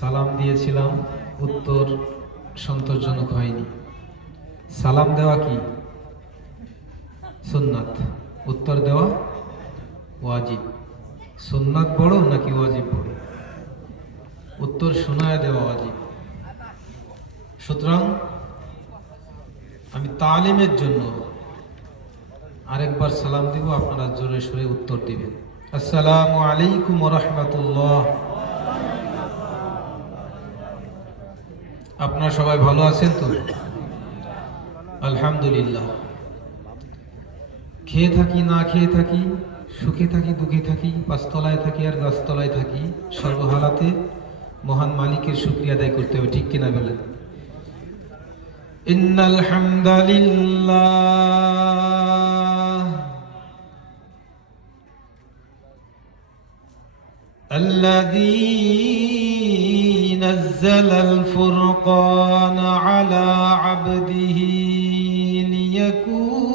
সালাম দিয়েছিলাম, উত্তর সন্তোষজনক হয়নি। সালাম দেওয়া কি সুন্নাত, উত্তর দেওয়া ওয়াজিব। সুন্নাত বড় নাকি ওয়াজিব বড়? উত্তর শোনায় দেওয়া ওয়াজিব। সুতরাং আমি তালিমের জন্য আরেকবার সালাম দিব, আপনারা জোরে সোরে উত্তর দিবেন। আসসালামু আলাইকুম ওয়া রাহমাতুল্লাহ। আপনারা সবাই ভালো আছেন তো? আলহামদুলিল্লাহ। খেয়ে থাকি না খেয়ে থাকি, সুখে থাকি দুঃখে থাকি, পাঁচতলায় থাকি আর গাছতলায় থাকি, সর্বহালাতে মহান মালিকের শুকরিয়া আদায় করতে হবে, ঠিক কিনা বলেন? ইন্নাল হামদালিল্লাহ الذي نزل الفرقان على عبده ليكون